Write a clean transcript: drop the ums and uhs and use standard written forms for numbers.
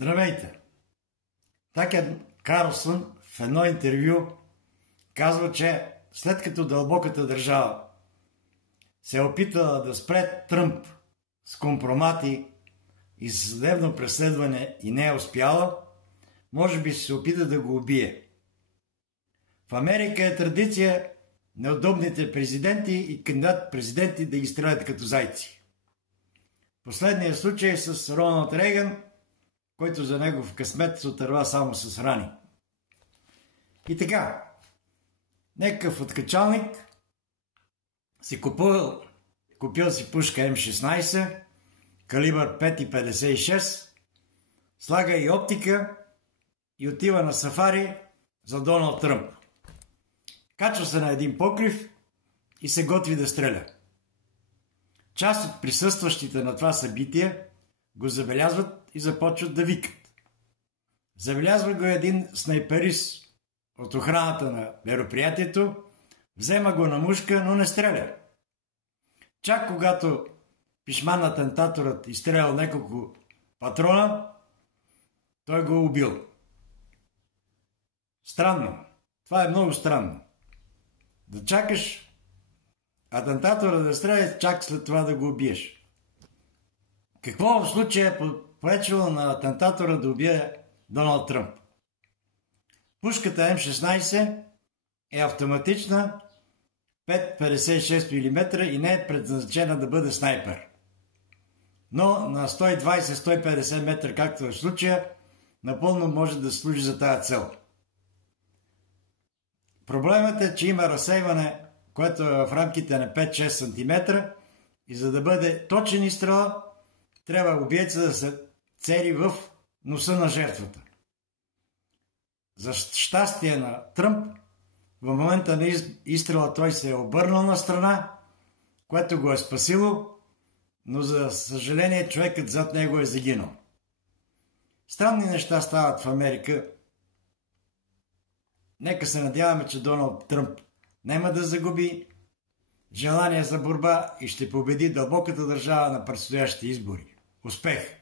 Здравейте! Такър Карлсън в едно интервю казва, че след като дълбоката държава се е опитала да спре Тръмп с компромати и съдебно преследване и не е успяла, може би ще се опита да го убие. В Америка е традиция неудобните президенти и кандидат-президенти да ги стрелят като зайци. Последният случай е с Роналд Рейган, който за негов късмет се отърва само с рани. И така, някакъв откачалник си купил си пушка М16, калибър 5,56, слага и оптика и отива на сафари за Доналд Тръмп. Качва се на един покрив и се готви да стреля. Част от присъстващите на това събитие го забелязват и започват да викат. Забелязва го един снайперист от охраната на мероприятието, взема го на мушка, но не стреля. Чак когато пишман атентаторът изстрелял няколко патрона, той го убил. Странно. Това е много странно. Да чакаш атентатора да стреля, чак след това да го убиеш. Какво в случая е попречило на атентатора да убие Доналд Тръмп? Пушката М16 е автоматична, 5,56 мм и не е предназначена да бъде снайпер. Но на 120-150 метра, както е в случая, напълно може да служи за тази цел. Проблемът е, че има разсейване, което е в рамките на 5-6 см и за да бъде точен изстрел, трябва убийца да се цели в носа на жертвата. За щастие на Тръмп, в момента на изстрела той се е обърнал на страна, което го е спасило, но за съжаление човекът зад него е загинал. Странни неща стават в Америка. Нека се надяваме, че Доналд Тръмп няма да загуби желание за борба и ще победи дълбоката държава на предстоящите избори. Успех!